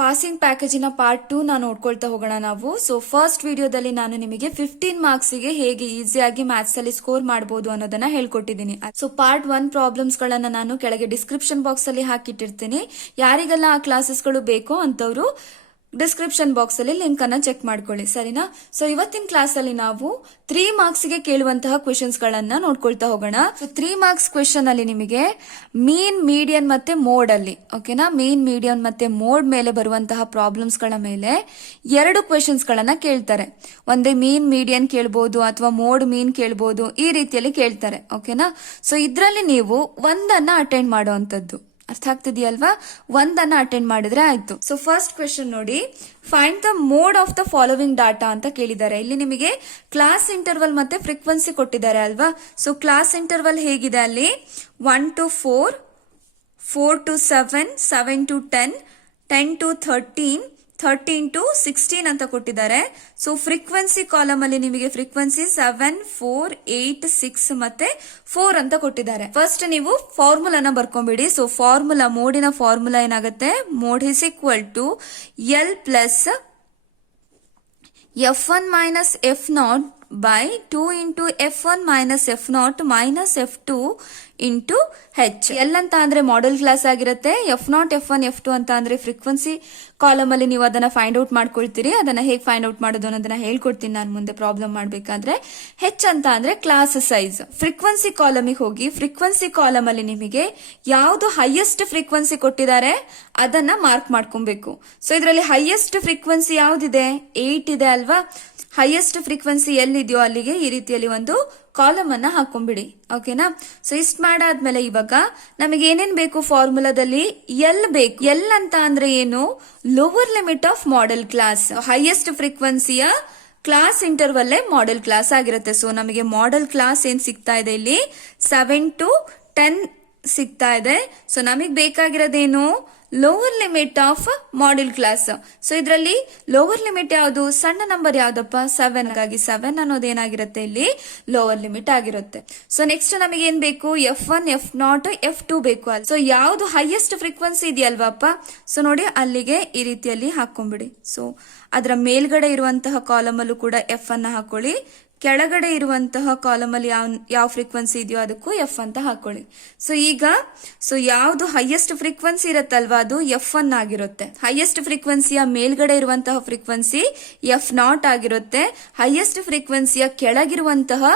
Passing ಪ್ಯಾಕೇಜಿನ part 2 ನಾನು ನೋಡ್ಕೊಳ್ತಾ ಹೋಗೋಣ ನಾವು. ಸೊ ಫಸ್ಟ್ ವಿಡಿಯೋದಲ್ಲಿ ನಾನು ನಿಮಗೆ 15 ಮಾರ್ಕ್ಸ್ ಗೆ ಹೇಗೆ ಈಸಿಯಾಗಿ ಮ್ಯಾಥ್ಸ್ ಅಲ್ಲಿ ಸ್ಕೋರ್ ಮಾಡಬಹುದು ಅನ್ನೋದನ್ನ ಹೇಳ್ಕೊಟ್ಟಿದ್ದೀನಿ. ಸೊ ಪಾರ್ಟ್ 1 ಪ್ರಾಬ್ಲಮ್ಸ್ ಗಳನ್ನ ನಾನು ಕೆಳಗೆ ಡಿಸ್ಕ್ರಿಪ್ಷನ್ ಬಾಕ್ಸ್ ಅಲ್ಲಿ ಹಾಕಿಟ್ಟಿರ್ತೀನಿ. ಯಾರಿಗೆಲ್ಲ ಆ ಕ್ಲಾಸಸ್ ಗಳು ಬೇಕೋ ಅಂತವ್ರು ಡಿಸ್ಕ್ರಿಪ್ಷನ್ ಬಾಕ್ಸ್ ಅಲ್ಲಿ ಲಿಂಕ್ ಅನ್ನ ಚೆಕ್ ಮಾಡ್ಕೊಳ್ಳಿ, ಸರಿನಾ. ಸೊ ಇವತ್ತಿನ ಕ್ಲಾಸ್ ಅಲ್ಲಿ ನಾವು 3 ಮಾರ್ಕ್ಸ್ ಗೆ ಕೇಳುವಂತಹ ಕ್ವೆಶನ್ಸ್ ಗಳನ್ನ ನೋಡ್ಕೊಳ್ತಾ ಹೋಗೋಣ. ಸೊ 3 ಮಾರ್ಕ್ಸ್ ಕ್ವೆಶನ್ ಅಲ್ಲಿ ನಿಮಗೆ ಮೀನ್, ಮೀಡಿಯನ್ ಮತ್ತೆ ಮೋಡ್ ಅಲ್ಲಿ, ಓಕೆನಾ, ಮೀನ್, ಮೀಡಿಯನ್ ಮತ್ತೆ ಮೋಡ್ ಮೇಲೆ ಬರುವಂತಹ ಪ್ರಾಬ್ಲಮ್ಸ್ ಗಳ ಮೇಲೆ 2 ಕ್ವೆಶನ್ಸ್ ಗಳನ್ನ ಕೇಳ್ತಾರೆ. ಒಂದೇ ಮೀನ್ ಮೀಡಿಯನ್ ಕೇಳ್ಬೋದು ಅಥವಾ ಮೋಡ್ ಮೀನ್ ಕೇಳ್ಬೋದು, ಈ ರೀತಿಯಲ್ಲಿ ಕೇಳ್ತಾರೆ, ಓಕೆನಾ. ಸೊ ಇದ್ರಲ್ಲಿ ನೀವು ಒಂದನ್ನ ಅಟೆಂಡ್ ಮಾಡುವಂತದ್ದು, ಅರ್ಥ ಆಗ್ತಿದೆಯಲ್ವಾ, ಒಂದನ್ನ ಅಟೆಂಡ್ ಮಾಡಿದ್ರೆ ಆಯ್ತು. ಸೊ ಫಸ್ಟ್ ಕ್ವೆಶನ್ ನೋಡಿ, find the mode of the following data ಅಂತ ಕೇಳಿದ್ದಾರೆ. ಇಲ್ಲಿ ನಿಮಗೆ ಕ್ಲಾಸ್ ಇಂಟರ್ವಲ್ ಮತ್ತೆ ಫ್ರೀಕ್ವೆನ್ಸಿ ಕೊಟ್ಟಿದ್ದಾರೆ ಅಲ್ವಾ. ಸೊ ಕ್ಲಾಸ್ ಇಂಟರ್ವಲ್ ಹೇಗಿದೆ ಅಲ್ಲಿ 1 to 4, 4 to 7, 7 to 10, 10 to 13, 13 to 16 ಅಂತ ಕೊಟ್ಟಿದ್ದಾರೆ. ಸೊ ಫ್ರೀಕ್ವೆನ್ಸಿ ಕಾಲಮ್ ಅಲ್ಲಿ ನಿಮಗೆ ಫ್ರೀಕ್ವೆನ್ಸಿ 7, 4, 8, 6 ಮತ್ತೆ 4 ಅಂತ ಕೊಟ್ಟಿದ್ದಾರೆ. ಫಸ್ಟ್ ನೀವು ಫಾರ್ಮುಲಾನ ಬರ್ಕೊಂಡ್ಬಿಡಿ. ಸೊ ಫಾರ್ಮುಲಾ, ಮೋಡಿನ ಫಾರ್ಮುಲಾ ಏನಾಗುತ್ತೆ, mode is equal to L plus F1 minus F0 by 2 into F1 minus F0 minus F2 into H. L ಅಂತ ಅಂದ್ರೆ ಮಾಡೆಲ್ ಕ್ಲಾಸ್ ಆಗಿರುತ್ತೆ, F0, F1, F2 ಅಂತ ಅಂದ್ರೆ ಫ್ರೀಕ್ವೆನ್ಸಿ ಕಾಲಮ್ ಅಲ್ಲಿ ನೀವು ಅದನ್ನ ಫೈಂಡ್ ಔಟ್ ಮಾಡ್ಕೊಳ್ತೀರಿ. ಅದನ್ನ ಹೇಗೆ ಫೈಂಡ್ ಔಟ್ ಮಾಡೋದು ಅನ್ನೋದನ್ನ ಹೇಳ್ಕೊಡ್ತೀನಿ ನಾನು ಮುಂದೆ ಪ್ರಾಬ್ಲಮ್ ಮಾಡ್ಬೇಕಾದ್ರೆ. ಹೆಚ್ ಅಂತ ಅಂದ್ರೆ ಕ್ಲಾಸ್ ಸೈಜ್. ಫ್ರೀಕ್ವೆನ್ಸಿ ಕಾಲಮಿಗೆ ಹೋಗಿ, ಫ್ರೀಕ್ವೆನ್ಸಿ ಕಾಲಮ್ ಅಲ್ಲಿ ನಿಮಗೆ ಯಾವ್ದು ಹೈಯೆಸ್ಟ್ ಫ್ರೀಕ್ವೆನ್ಸಿ ಕೊಟ್ಟಿದ್ದಾರೆ ಅದನ್ನ ಮಾರ್ಕ್ ಮಾಡ್ಕೊಬೇಕು. ಸೊ ಇದರಲ್ಲಿ ಹೈಯೆಸ್ಟ್ ಫ್ರೀಕ್ವೆನ್ಸಿ ಯಾವ್ದಿದೆ, 8 ಇದೆ ಅಲ್ವಾ. ಹೈಯೆಸ್ಟ್ ಫ್ರೀಕ್ವೆನ್ಸಿ ಎಲ್ಲಿದೆಯೋ ಅಲ್ಲಿಗೆ ಈ ರೀತಿಯಲ್ಲಿ ಒಂದು ಕಾಲಮ್ ಅನ್ನ ಹಾಕೊಂಡ್ಬಿಡಿ, ಓಕೆನಾ. ಸೊ ಇಷ್ಟ ಮಾಡಾದ್ಮೇಲೆ ಇವಾಗ ನಮಗೆ ಏನೇನ್ ಬೇಕು ಫಾರ್ಮುಲಾದಲ್ಲಿ, ಎಲ್ ಬೇಕು. ಎಲ್ ಅಂತ ಅಂದ್ರೆ ಏನು, lower limit of modal class. Highest ಫ್ರೀಕ್ವೆನ್ಸಿಯ ಕ್ಲಾಸ್ ಇಂಟರ್ವಲ್ಲೇ ಮಾಡೆಲ್ ಕ್ಲಾಸ್ ಆಗಿರುತ್ತೆ. ಸೊ ನಮಗೆ ಮಾಡೆಲ್ ಕ್ಲಾಸ್ ಏನ್ ಸಿಗ್ತಾ ಇದೆ ಇಲ್ಲಿ 7 to 10 ಸಿಗ್ತಾ ಇದೆ. ಸೊ ನಮಗ್ ಬೇಕಾಗಿರೋದೇನು, lower limit of modal class. So ಇದರಲ್ಲಿ ಲೋವರ್ ಲಿಮಿಟ್ ಯಾವುದು, ಸಣ್ಣ ನಂಬರ್ ಯಾವ್ದಪ್ಪ, 7. ಹಾಗಾಗಿ 7 ಅನ್ನೋದು ಏನಾಗಿರುತ್ತೆ ಇಲ್ಲಿ ಲೋವರ್ ಲಿಮಿಟ್ ಆಗಿರುತ್ತೆ. ಸೊ ನೆಕ್ಸ್ಟ್ ನಮಗೆ ಏನ್ ಬೇಕು, F1, F0, F2 ಬೇಕು. ಸೊ ಯಾವ್ದು ಹೈಯೆಸ್ಟ್ ಫ್ರೀಕ್ವೆನ್ಸಿ ಇದೆಯಲ್ವಾಪ್ಪ, ಸೊ ನೋಡಿ ಅಲ್ಲಿಗೆ ಈ ರೀತಿಯಲ್ಲಿ ಹಾಕೊಂಡ್ಬಿಡಿ. ಸೊ ಅದರ ಮೇಲ್ಗಡೆ ಇರುವಂತಹ ಕಾಲಮ್ ಅಲ್ಲೂ ಕೂಡ F ಅನ್ನ ಹಾಕೊಳ್ಳಿ, ಕೆಳಗಡೆ ಇರುವಂತಹ ಕಾಲಮ್ ಅಲ್ಲಿ ಯಾವ ಫ್ರೀಕ್ವೆನ್ಸಿ ಇದೆಯೋ ಅದಕ್ಕೂ ಎಫ್ ಅಂತ ಹಾಕೊಳ್ಳಿ. ಸೊ ಈಗ ಯಾವ್ದು ಹೈಯೆಸ್ಟ್ ಫ್ರೀಕ್ವೆನ್ಸಿ ಇರುತ್ತಲ್ವಾ ಅದು F1 ಆಗಿರುತ್ತೆ. ಹೈಯೆಸ್ಟ್ ಫ್ರೀಕ್ವೆನ್ಸಿಯ ಮೇಲ್ಗಡೆ ಇರುವಂತಹ ಫ್ರೀಕ್ವೆನ್ಸಿ F0 ಆಗಿರುತ್ತೆ. ಹೈಯೆಸ್ಟ್ ಫ್ರೀಕ್ವೆನ್ಸಿಯ ಕೆಳಗಿರುವಂತಹ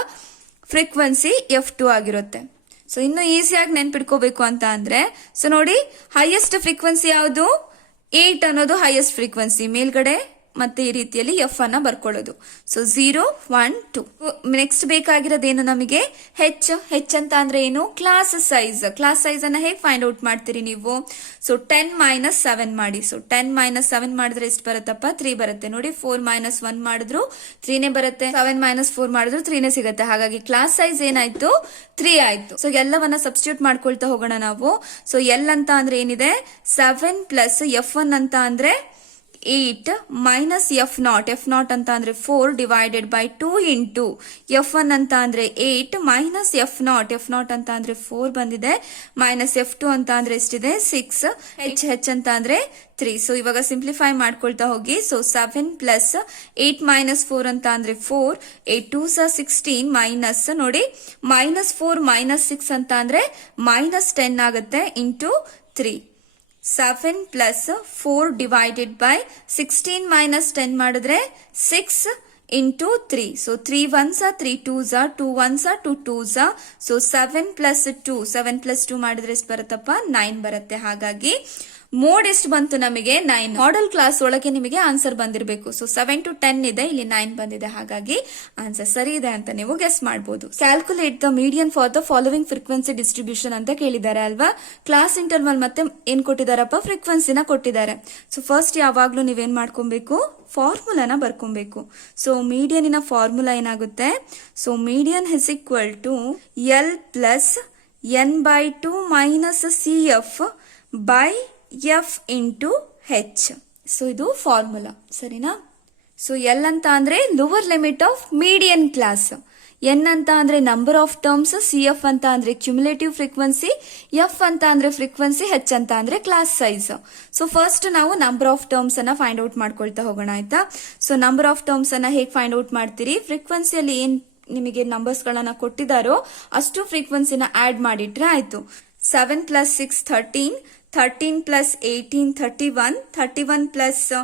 ಫ್ರೀಕ್ವೆನ್ಸಿ F2 ಆಗಿರುತ್ತೆ. ಸೊ ಇನ್ನು ಈಸಿಯಾಗಿ ನೆನ್ಪಿಡ್ಕೋಬೇಕು ಅಂತ ಅಂದ್ರೆ, ಸೊ ನೋಡಿ ಹೈಯೆಸ್ಟ್ ಫ್ರೀಕ್ವೆನ್ಸಿ ಯಾವುದು, 8 ಅನ್ನೋದು ಹೈಯೆಸ್ಟ್ ಫ್ರೀಕ್ವೆನ್ಸಿ, ಮೇಲ್ಗಡೆ ಮತ್ತೆ ಈ ರೀತಿಯಲ್ಲಿ ಎಫ್ ಅನ್ನ ಬರ್ಕೊಳ್ಳೋದು. ಸೊ 0, 1, 2. ನೆಕ್ಸ್ಟ್ ಬೇಕಾಗಿರೋದೇನು ನಮಗೆ, ಹೆಚ್ ಅಂತ ಅಂದ್ರೆ ಏನು, ಕ್ಲಾಸ್ ಸೈಜ್. ಕ್ಲಾಸ್ ಸೈಜ್ ಅನ್ನ ಹೇಗೆ ಫೈಂಡ್ ಔಟ್ ಮಾಡ್ತೀರಿ ನೀವು, ಸೊ 10 minus 7 ಮಾಡಿ. ಸೊ 10 minus 7 ಮಾಡಿದ್ರೆ ಎಷ್ಟು ಬರುತ್ತಪ್ಪ, 3 ಬರುತ್ತೆ. ನೋಡಿ 4 minus 1 ಮಾಡಿದ್ರು 3ನೇ ಬರುತ್ತೆ, 7 minus 4 ಮಾಡಿದ್ರು 3ನೇ ಸಿಗುತ್ತೆ. ಹಾಗಾಗಿ ಕ್ಲಾಸ್ ಸೈಜ್ ಏನಾಯ್ತು, 3 ಆಯ್ತು. ಸೊ ಎಲ್ಲವನ್ನ ಸಬ್ಸ್ಟಿಟ್ಯೂಟ್ ಮಾಡ್ಕೊಳ್ತಾ ಹೋಗೋಣ ನಾವು. ಸೊ ಎಲ್ ಅಂತ ಅಂದ್ರೆ ಏನಿದೆ, 7 ಪ್ಲಸ್ F1 ಅಂತ ಅಂದ್ರೆ 8 ಮೈನಸ್ F0 ಅಂತ ಅಂದ್ರೆ 4 ಡಿವೈಡೆಡ್ ಬೈ 2 ಇಂಟು F1 ಅಂತ ಅಂದ್ರೆ 8 ಮೈನಸ್ F0 ಅಂತ ಅಂದ್ರೆ 4 ಬಂದಿದೆ, ಮೈನಸ್ F2 ಅಂತ ಅಂದ್ರೆ ಎಷ್ಟಿದೆ 6, ಹೆಚ್ ಅಂತ ಅಂದ್ರೆ 3. ಸೊ ಇವಾಗ ಸಿಂಪ್ಲಿಫೈ ಮಾಡ್ಕೊಳ್ತಾ ಹೋಗಿ. ಸೊ 7 ಪ್ಲಸ್ 8 ಮೈನಸ್ 4 ಅಂತ ಅಂದ್ರೆ 4, 8 2s 16 ಮೈನಸ್ ನೋಡಿ ಮೈನಸ್ 4 ಮೈನಸ್ 6 ಅಂತ ಅಂದ್ರೆ ಮೈನಸ್ 10 ಆಗುತ್ತೆ into 3. 7 plus 4 divided by 16 minus 10 ಮಾಡಿದ್ರೆ 6 into 3. So 3 1s 3 2s 2 1s 2 2s. So 7 plus 2 ಮಾಡಿದ್ರೆ ಎಷ್ಟು ಬರುತ್ತಪ್ಪ, 9 ಬರುತ್ತೆ. ಹಾಗಾಗಿ ಮೋಡ್ ಎಷ್ಟು ಬಂತು ನಮಗೆ, 9. ಮಾಡೆಲ್ ಕ್ಲಾಸ್ ಒಳಗೆ ನಿಮಗೆ ಆನ್ಸರ್ ಬಂದಿರಬೇಕು. ಸೊ 7 to 10 ಇದೆ, ಇಲ್ಲಿ 9 ಬಂದಿದೆ. ಹಾಗಾಗಿ ಆನ್ಸರ್ ಸರಿ ಇದೆ ಅಂತ ನೀವು ಗೆಸ್ ಮಾಡಬಹುದು. Calculate the median for the following frequency distribution ಅಂತ ಕೇಳಿದ್ದಾರೆ ಅಲ್ವಾ. ಕ್ಲಾಸ್ ಇಂಟರ್ವಲ್ ಮತ್ತೆ ಏನ್ ಕೊಟ್ಟಿದಾರಪ್ಪ, ಫ್ರೀಕ್ವೆನ್ಸಿನ ಕೊಟ್ಟಿದ್ದಾರೆ. ಸೊ ಫಸ್ಟ್ ಯಾವಾಗ್ಲೂ ನೀವೇನ್ ಮಾಡ್ಕೊಬೇಕು, ಫಾರ್ಮುಲಾನ ಬರ್ಕೊಬೇಕು. ಸೊ ಮೀಡಿಯನಿನ ಫಾರ್ಮುಲಾ ಏನಾಗುತ್ತೆ, so median is equal to L plus n/2 minus CF by F into H. So ಇದು ಫಾರ್ಮುಲಾ, ಸರಿನಾ. ಸೊ ಎಲ್ ಅಂತ ಅಂದ್ರೆ lower limit of median class. N ಅಂತ ಅಂದ್ರೆ number of terms, C F ಅಂತ ಅಂದ್ರೆ ಕ್ಯುಮುಲೇಟಿವ್ ಫ್ರೀಕ್ವೆನ್ಸಿ, ಎಫ್ ಅಂತ ಅಂದ್ರೆ ಫ್ರೀಕ್ವೆನ್ಸಿ, ಹೆಚ್ ಅಂತ ಅಂದ್ರೆ ಕ್ಲಾಸ್ ಸೈಜ್. ಸೊ ಫಸ್ಟ್ ನಾವು ನಂಬರ್ ಆಫ್ ಟರ್ಮ್ಸ್ ಅನ್ನ ಫೈಂಡ್ ಔಟ್ ಮಾಡ್ಕೊಳ್ತಾ ಹೋಗೋಣ ಆಯ್ತಾ. ಸೊ ನಂಬರ್ ಆಫ್ ಟರ್ಮ್ಸ್ ಅನ್ನ ಹೇಗೆ ಫೈಂಡ್ ಔಟ್ ಮಾಡ್ತೀರಿ, ಫ್ರೀಕ್ವೆನ್ಸಿಯಲ್ಲಿ ಏನ್ ನಿಮಗೆ ನಂಬರ್ಸ್ ಗಳನ್ನ ಕೊಟ್ಟಿದ್ದಾರೋ ಅಷ್ಟು ಫ್ರೀಕ್ವೆನ್ಸಿನ ಆಡ್ ಮಾಡಿಟ್ರೆ ಆಯ್ತು. 7 + 6 13, 13 + 18 31, 31 +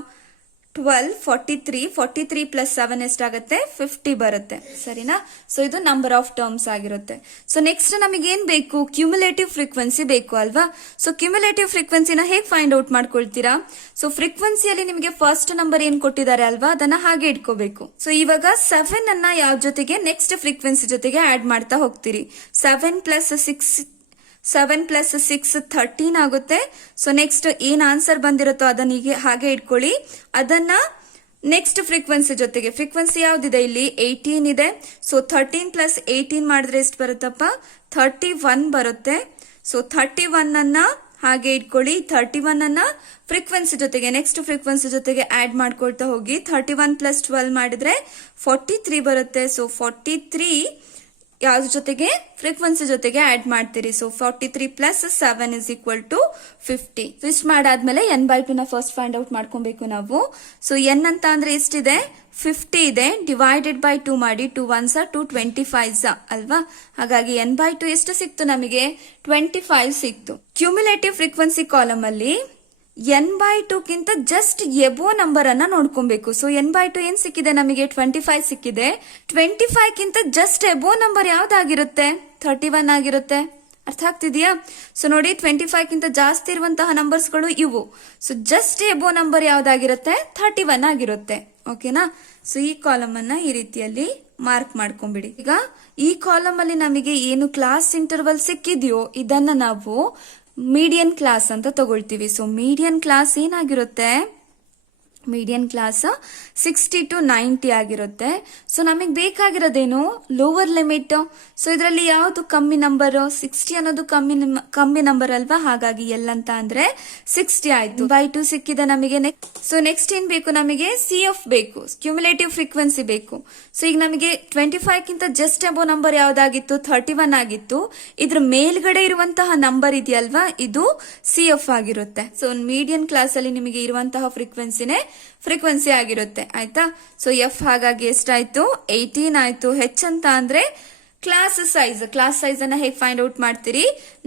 12 43, 43 + 7 ಎಷ್ಟಾಗುತ್ತೆ 50 ಬರುತ್ತೆ. ಸರಿನಾ. ಸೊ ಇದು ನಂಬರ್ ಆಫ್ ಟರ್ಮ್ಸ್ ಆಗಿರುತ್ತೆ. ಸೊ ನೆಕ್ಸ್ಟ್ ನಮಗೆ ಏನ್ ಬೇಕು, ಕ್ಯುಮುಲೇಟಿವ್ ಫ್ರೀಕ್ವೆನ್ಸಿ ಬೇಕು ಅಲ್ವಾ. ಸೊ ಕ್ಯುಮುಲೇಟಿವ್ ಫ್ರೀಕ್ವೆನ್ಸಿನ ಹೇಗೆ ಫೈಂಡ್ ಔಟ್ ಮಾಡ್ಕೊಳ್ತೀರಾ, ಸೊ ಫ್ರೀಕ್ವೆನ್ಸಿಯಲ್ಲಿ ನಿಮಗೆ ಫಸ್ಟ್ ನಂಬರ್ ಏನ್ ಕೊಟ್ಟಿದ್ದಾರೆ ಅಲ್ವಾ ಅದನ್ನ ಹಾಗೆ ಇಟ್ಕೋಬೇಕು. ಸೊ ಇವಾಗ 7 ಅನ್ನ ಯಾವ ಜೊತೆಗೆ ನೆಕ್ಸ್ಟ್ ಫ್ರೀಕ್ವೆನ್ಸಿ ಜೊತೆಗೆ ಆಡ್ ಮಾಡ್ತಾ ಹೋಗ್ತೀರಿ. 7 + 6 13 ಆಗುತ್ತೆ. ಸೊ ನೆಕ್ಸ್ಟ್ ಏನ್ ಆನ್ಸರ್ ಬಂದಿರುತ್ತೋ ಅದನ್ನ ಹೀಗೆ ಹಾಗೆ ಇಟ್ಕೊಳ್ಳಿ. ಅದನ್ನ ನೆಕ್ಸ್ಟ್ ಫ್ರೀಕ್ವೆನ್ಸಿ ಜೊತೆಗೆ, ಫ್ರೀಕ್ವೆನ್ಸಿ ಯಾವ್ದಿದೆ ಇಲ್ಲಿ 18 ಇದೆ. ಸೊ 13 + 18 ಮಾಡಿದ್ರೆ ಎಷ್ಟು ಬರುತ್ತಪ್ಪ 31 ಬರುತ್ತೆ. ಸೊ 31 ಅನ್ನ ಹಾಗೆ ಇಟ್ಕೊಳ್ಳಿ. 31 ಅನ್ನ ಫ್ರೀಕ್ವೆನ್ಸಿ ಜೊತೆಗೆ ನೆಕ್ಸ್ಟ್ ಫ್ರೀಕ್ವೆನ್ಸಿ ಜೊತೆಗೆ ಆಡ್ ಮಾಡ್ಕೊಳ್ತಾ ಹೋಗಿ. 31 + 12 ಮಾಡಿದ್ರೆ 43 ಬರುತ್ತೆ. ಸೊ 43 ಯಾವ್ದ್ರ ಜೊತೆಗೆ, ಫ್ರೀಕ್ವೆನ್ಸಿ ಜೊತೆಗೆ ಆಡ್ ಮಾಡ್ತೀರಿ. ಸೊ 43 + 7 = 50. ಇಷ್ಟು ಮಾಡಾದ್ಮೇಲೆ n/2 ನ ಫಸ್ಟ್ ಫೈಂಡ್ ಔಟ್ ಮಾಡ್ಕೊಬೇಕು ನಾವು. ಸೊ n ಅಂತ ಅಂದ್ರೆ ಎಷ್ಟಿದೆ 50 ಇದೆ, ಡಿವೈಡೆಡ್ ಬೈ 2 ಮಾಡಿ. 2 1s 2 25s ಅಲ್ವಾ. ಹಾಗಾಗಿ n/2 ಎಷ್ಟು ಸಿಕ್ತು ನಮಗೆ 25 ಸಿಕ್ತು. ಕ್ಯುಮುಲೇಟಿವ್ ಫ್ರೀಕ್ವೆನ್ಸಿ ಕಾಲಮ್ ಅಲ್ಲಿ n/2 ಗಿಂತ ಜಸ್ಟ್ ಎಬೋ ನಂಬರ್ ಅನ್ನ ನೋಡ್ಕೊಬೇಕು. ಸೊ n/2 ಏನ್ ಸಿಕ್ಕಿದೆ ನಮಗೆ 25 ಸಿಕ್ಕಿದೆ. 25 ಗಿಂತ ಜಸ್ಟ್ ಎಬೋ ನಂಬರ್ ಯಾವ್ದಾಗಿರುತ್ತೆ 31 ಆಗಿರುತ್ತೆ. ಅರ್ಥ ಆಗ್ತಿದ್ಯಾ. ಸೊ ನೋಡಿ 25 ಗಿಂತ ಜಾಸ್ತಿ ಇರುವಂತಹ ನಂಬರ್ಸ್ ಗಳು ಇವು. ಸೊ ಜಸ್ಟ್ ಎಬೋ ನಂಬರ್ ಯಾವ್ದಾಗಿರುತ್ತೆ 31 ಆಗಿರುತ್ತೆ. ಓಕೆನಾ. ಸೊ ಈ ಕಾಲಮ್ ಅನ್ನ ಈ ರೀತಿಯಲ್ಲಿ ಮಾರ್ಕ್ ಮಾಡ್ಕೊಂಡ್ಬಿಡಿ. ಈಗ ಈ ಕಾಲಮ್ ಅಲ್ಲಿ ನಮಗೆ ಏನು ಕ್ಲಾಸ್ ಇಂಟರ್ವಲ್ ಸಿಕ್ಕಿದ್ಯೋ ಇದನ್ನ ನಾವು ಮೀಡಿಯನ್ ಕ್ಲಾಸ್ ಅಂತ ತಗೊಳ್ತೀವಿ. ಸೊ ಮೀಡಿಯನ್ ಕ್ಲಾಸ್ ಏನಾಗಿರುತ್ತೆ, ಮೀಡಿಯನ್ ಕ್ಲಾಸ್ 60 to 90 ಆಗಿರುತ್ತೆ. ಸೊ ನಮಗೆ ಬೇಕಾಗಿರೋದೇನು ಲೋವರ್ ಲಿಮಿಟ್. ಸೊ ಇದರಲ್ಲಿ ಯಾವ್ದು ಕಮ್ಮಿ ನಂಬರ್, 60 ಅನ್ನೋದು ಕಮ್ಮಿ ನಂಬರ್ ಅಲ್ವಾ. ಹಾಗಾಗಿ ಎಲ್ ಅಂತ ಅಂದ್ರೆ 60 ಆಯ್ತು. n/2 ಸಿಕ್ಕಿದೆ ನಮಗೆ. ಸೊ ನೆಕ್ಸ್ಟ್ ಏನ್ ಬೇಕು ನಮಗೆ, ಸಿ ಎಫ್ ಬೇಕು, ಕ್ಯುಮುಲೇಟಿವ್ ಫ್ರೀಕ್ವೆನ್ಸಿ ಬೇಕು. ಸೊ ಈಗ ನಮಗೆ 25 ಗಿಂತ ಜಸ್ಟ್ ಅಬೋ ನಂಬರ್ ಯಾವ್ದಾಗಿತ್ತು 31 ಆಗಿತ್ತು. ಇದ್ರ ಮೇಲ್ಗಡೆ ಇರುವಂತಹ ನಂಬರ್ ಇದೆಯಲ್ವಾ ಇದು ಸಿ ಎಫ್ ಆಗಿರುತ್ತೆ. ಸೊ ಮೀಡಿಯನ್ ಕ್ಲಾಸ್ ಅಲ್ಲಿ ನಿಮಗೆ ಇರುವಂತಹ ಫ್ರೀಕ್ವೆನ್ಸಿ ಆಗಿರುತ್ತೆ ಆಯ್ತಾ. ಸೊ ಎಫ್ ಹಾಗಾಗಿ ಎಷ್ಟಾಯ್ತು 18 ಆಯ್ತು. ಹೆಚ್ ಅಂತ ಅಂದ್ರೆ ಕ್ಲಾಸ್ ಸೈಜ್ ಅನ್ನ ಹೇಗೆ ಫೈಂಡ್ ಔಟ್ ಮಾಡ್ತೀರಿ,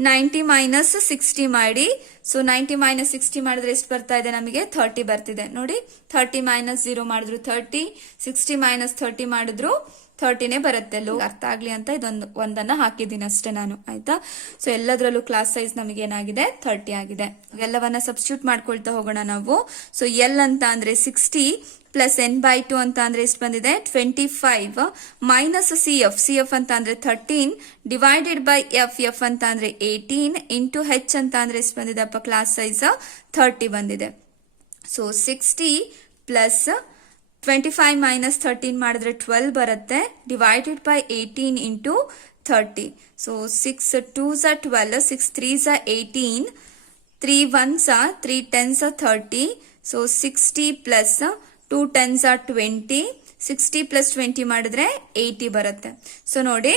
90 - 60 ಮಾಡಿ. ಸೊ 90 - 60 ಮಾಡಿದ್ರೆ ಎಷ್ಟು ಬರ್ತಾ ಇದೆ ನಮಗೆ 30 ಬರ್ತಿದೆ ನೋಡಿ. 30 - 0 ಮಾಡಿದ್ರು 30, 60 - 30 ಮಾಡಿದ್ರು 30ನೇ ಬರುತ್ತೆ. ಅರ್ಥ ಆಗ್ಲಿ ಅಂತ ಒಂದನ್ನ ಹಾಕಿದ್ದೀನಿ ಅಷ್ಟೇ ನಾನು ಆಯ್ತಾ. ಸೊ ಎಲ್ಲದರಲ್ಲೂ ಕ್ಲಾಸ್ ಸೈಜ್ ನಮಗೆ ಏನಾಗಿದೆ 30 ಆಗಿದೆ. ಎಲ್ಲವನ್ನ ಸಬ್ಸ್ಟಿಟ್ಯೂಟ್ ಮಾಡ್ಕೊಳ್ತಾ ಹೋಗೋಣ ನಾವು. ಸೊ ಎಲ್ ಅಂತ ಅಂದ್ರೆ 60 + n/2 ಅಂತ ಅಂದ್ರೆ ಎಷ್ಟು ಬಂದಿದೆ 25 ಮೈನಸ್ ಸಿ ಎಫ್ ಅಂತ ಅಂದ್ರೆ 13 ಡಿವೈಡೆಡ್ ಬೈ ಎಫ್ ಅಂತ ಅಂದ್ರೆ 18 ಇಂಟು ಹೆಚ್ ಅಂತ ಅಂದ್ರೆ ಎಷ್ಟು ಬಂದಿದೆಪ್ಪ ಕ್ಲಾಸ್ ಸೈಜ್ 30 ಬಂದಿದೆ. ಸೊ 60 + 25 - 13 ಮಾಡಿದ್ರೆ 12 ಬರುತ್ತೆ, divided by 18 into 30. So 6 2s 12, 6 3s 18, 3 1s 3 10s 30. So 60 + 2 10s 20, 60 + 20 ಮಾಡಿದ್ರೆ 80 ಬರುತ್ತೆ. ಸೊ ನೋಡಿ